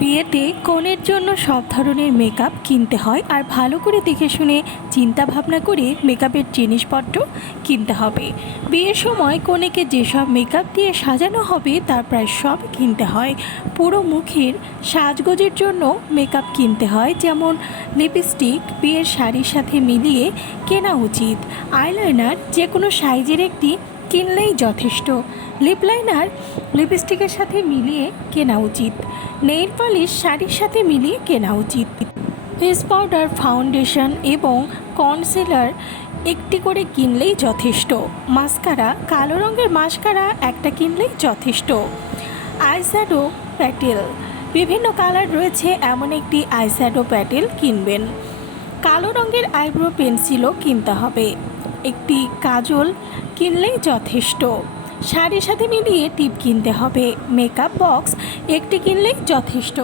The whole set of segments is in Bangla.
বিয়েতে কনের জন্য সব ধরনের মেকআপ কিনতে হয় আর ভালো করে দেখে শুনে চিন্তা ভাবনা করে মেকআপের জিনিসপত্র কিনতে হবে। বিয়ের সময় কনেকে যেসব মেকআপ দিয়ে সাজানো হবে, তার প্রায় সব কিনতে হয়। পুরো মুখের সাজগোজের জন্য মেকআপ কিনতে হয়, যেমন লিপস্টিক বিয়ের শাড়ির সাথে মিলিয়ে কেনা উচিত। আইলাইনার যে কোনো সাইজের একটি কিনলেই যথেষ্ট। লিপ লাইনার লিপস্টিকের সাথে মিলিয়ে কেনা উচিত। নেইল পলিশ শাড়ির সাথে মিলিয়ে কেনা উচিত। ফেস পাউডার ফাউন্ডেশন এবং কনসিলার একটি করে কিনলেই যথেষ্ট। মাস্কারা, কালো রঙের মাস্কারা একটা কিনলেই যথেষ্ট। আইস্যাডো প্যাটেল, বিভিন্ন কালার রয়েছে এমন একটি আইস্যাডো প্যাটেল কিনবেন। কালো রঙের আইব্রো পেন্সিলও কিনতে হবে। একটি কাজল কিনলেই যথেষ্ট। শাড়ির সাথে মিলিয়ে টিপ কিনতে হবে। মেকআপ বক্স একটি কিনলেই যথেষ্ট।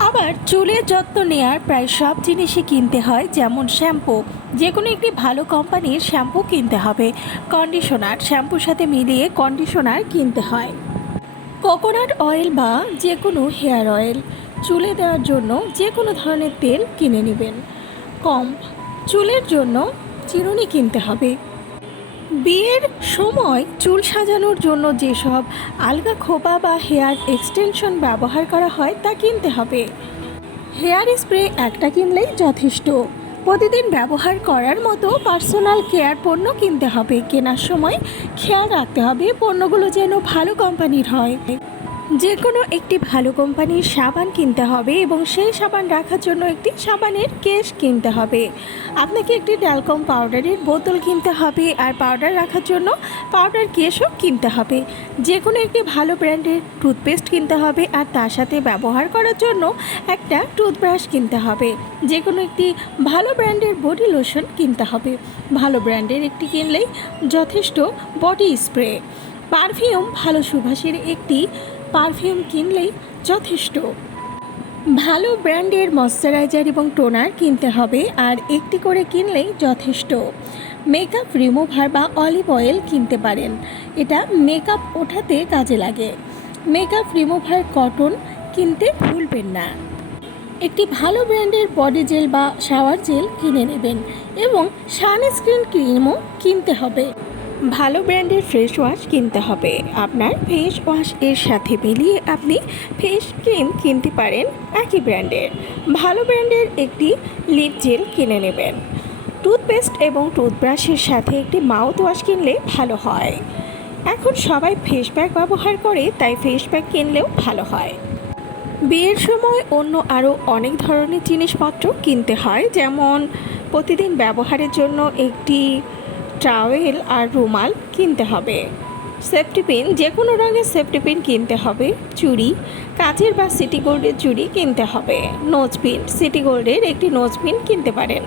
আবার চুলের যত্ন নেওয়ার প্রায় সব জিনিসই কিনতে হয়, যেমন শ্যাম্পু। যে কোনো একটি ভালো কোম্পানির শ্যাম্পু কিনতে হবে। কন্ডিশনার শ্যাম্পুর সাথে মিলিয়ে কন্ডিশনার কিনতে হয়। কোকোনাট অয়েল বা যে কোনো হেয়ার অয়েল। চুলে দেওয়ার জন্য যে কোনো ধরনের তেল কিনে নেবেন। কম। চুলের জন্য চিরুনি কিনতে হবে। বিয়ের সময় চুল সাজানোর জন্য যেসব আলগা খোপা বা হেয়ার এক্সটেনশন ব্যবহার করা হয় তা কিনতে হবে। হেয়ার স্প্রে একটা কিনলেই যথেষ্ট। প্রতিদিন ব্যবহার করার মতো পার্সোনাল কেয়ার পণ্য কিনতে হবে। কেনার সময় খেয়াল রাখতে হবে পণ্যগুলো যেন ভালো কোম্পানির হয়। যে কোনো একটি ভালো কোম্পানির সাবান কিনতে হবে এবং সেই সাবান রাখার জন্য একটি সাবানের কেস কিনতে হবে। আপনাকে একটি ট্যালকম পাউডারের বোতল কিনতে হবে আর পাউডার রাখার জন্য পাউডার কেসও কিনতে হবে। যে কোনো একটি ভালো ব্র্যান্ডের টুথপেস্ট কিনতে হবে আর তার সাথে ব্যবহার করার জন্য একটা টুথব্রাশ কিনতে হবে। যে কোনো একটি ভালো ব্র্যান্ডের বডি লোশন কিনতে হবে। ভালো ব্র্যান্ডের একটি কিনলেই যথেষ্ট বডি স্প্রে। পারফিউম ভালো সুভাষের একটি পারফিউম কিনলেই যথেষ্ট। ভালো ব্র্যান্ডের ময়শ্চারাইজার এবং টোনার কিনতে হবে আর একটি করে কিনলেই যথেষ্ট। মেকআপ রিমুভার বা অলিভ অয়েল কিনতে পারেন। এটা মেকআপ ওঠাতে কাজে লাগে। মেকআপ রিমুভার কটন কিনতে ভুলবেন না। একটি ভালো ব্র্যান্ডের বডি জেল বা শাওয়ার জেল কিনে নেবেন এবং সানস্ক্রিন ক্রিমও কিনতে হবে। ভালো ব্র্যান্ডের ফেস ওয়াশ কিনতে হবে। আপনার ফেস ওয়াশ এর সাথে মিলিয়ে আপনি ফেস ক্রিম কিনতে পারেন একই ব্র্যান্ডের। ভালো ব্র্যান্ডের একটি লিপ জেল কিনে নেবেন। টুথপেস্ট এবং টুথব্রাশের সাথে একটি মাউথ ওয়াশ কিনলে ভালো হয়। এখন সবাই ফেস প্যাক ব্যবহার করে, তাই ফেস প্যাক কিনলেও ভালো হয়। বিয়ের সময় অন্য আরও অনেক ধরনের জিনিসপত্র কিনতে হয়, যেমন প্রতিদিন ব্যবহারের জন্য একটি ট্রাওয়েল আর রুমাল কিনতে হবে। সেফটি পিন যে কোনো রঙের সেফটি পিন কিনতে হবে। চুড়ি, কাঁচের বা সিটি গোল্ডের চুড়ি কিনতে হবে। নোজ পিন, সিটি গোল্ডের একটি নোজ পিন কিনতে পারেন।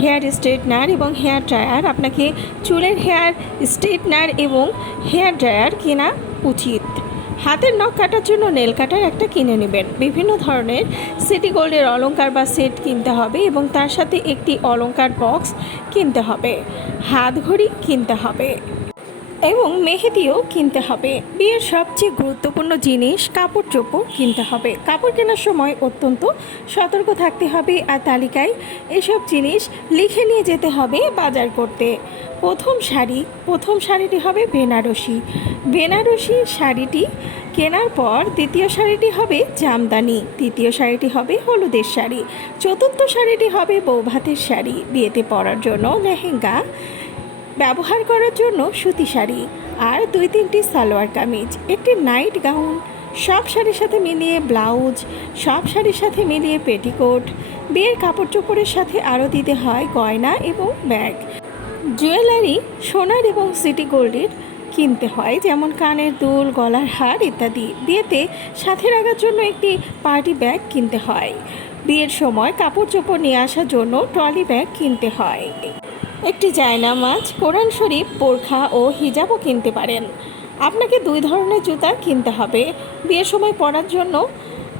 হেয়ার স্ট্রেটনার এবং হেয়ার ড্রায়ার, আপনাকে চুলের হেয়ার স্ট্রেটনার এবং হেয়ার ড্রায়ার কেনা উচিত। হাতের নখ কাটার জন্য নেল কাটার একটা কিনে নেবেন। বিভিন্ন ধরনের সিটি গোল্ডের অলঙ্কার বা সেট কিনতে হবে এবং তার সাথে একটি অলঙ্কার বক্স কিনতে হবে। হাত ঘড়ি কিনতে হবে। এবং মেহেদিও কিনতে হবে। বিয়ের সবচেয়ে গুরুত্বপূর্ণ জিনিস কাপড় চোপড় কিনতে হবে। কাপড় কেনার সময় অত্যন্ত সতর্ক থাকতে হবে আর তালিকায় এসব জিনিস লিখে নিয়ে যেতে হবে বাজার করতে। প্রথম শাড়ি, প্রথম শাড়িটি হবে বেনারসি। বেনারসি শাড়িটি কেনার পর দ্বিতীয় শাড়িটি হবে জামদানি, তৃতীয় শাড়িটি হবে হলুদের শাড়ি, চতুর্থ শাড়িটি হবে বৌভাতের শাড়ি। বিয়েতে পরার জন্য লেহেঙ্গা ব্যবহার করার জন্য সুতি শাড়ি আর দুই তিনটি সালোয়ার কামিজ, একটি নাইট গাউন, সব শাড়ির সাথে মিলিয়ে ব্লাউজ, সব শাড়ির সাথে মিলিয়ে পেটিকোট, বিয়ের কাপড় চোপড়ের সাথে আরও দিতে হয় গয়না এবং ব্যাগ। জুয়েলারি, সোনার এবং সিটি গোল্ডের কিনতে হয়, যেমন কানের দুল, গলার হার ইত্যাদি। বিয়েতে সাথে রাখার জন্য একটি পার্টি ব্যাগ কিনতে হয়। বিয়ের সময় কাপড় চোপড় নিয়ে আসার জন্য ট্রলি ব্যাগ কিনতে হয়। একটি জায়নামাজ কোরআন শরীফ, পোরখা ও হিজাবও কিনতে পারেন। আপনাকে দুই ধরনের জুতা কিনতে হবে। বিয়ের সময় পরার জন্য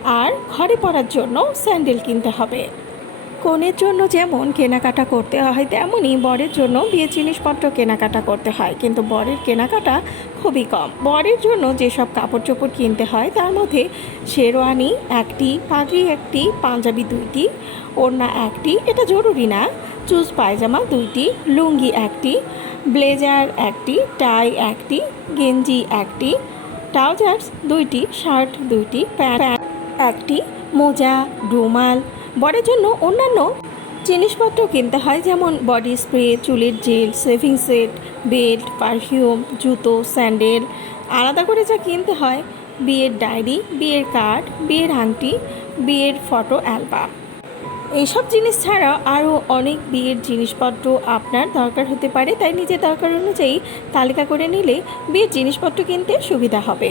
আর ঘরে পরার জন্য স্যান্ডেল কিনতে হবে। কনের জন্য যেমন কেনাকাটা করতে হয়, তেমনই বরের জন্য বিয়ের জিনিসপত্র কেনাকাটা করতে হয়। কিন্তু বরের কেনাকাটা খুবই কম। বরের জন্য যেসব কাপড় চোপড় কিনতে হয়, তার মধ্যে শেরওয়ানি একটি, পাগড়ি একটি, পাঞ্জাবি দুইটি, ওড়না একটি, এটা জরুরি না। চুজ পায়জামা দুইটি, লুঙ্গি একটি, ব্লেজার একটি, টাই একটি, গেঞ্জি একটি, ট্রাউজার্স দুইটি, শার্ট দুইটি, প্যান্ট একটি, মোজা, রুমাল বরের জন্য অন্যান্য জিনিসপত্র কিনতে হয়, যেমন বডি স্প্রে, চুলের gel shaving set, belt, perfume, জুতো, স্যান্ডেল। আলাদা করে যা কিনতে হয়, বিয়ের ডায়েরি, বিয়ের কার্ড, বিয়ের আংটি, বিয়ের ফটো, অ্যালবাম। এইসব জিনিস ছাড়া আরও অনেক বিয়ের জিনিসপত্র আপনার দরকার হতে পারে, তাই নিজের দরকার অনুযায়ী তালিকা করে নিলে বিয়ের জিনিসপত্র কিনতে সুবিধা হবে।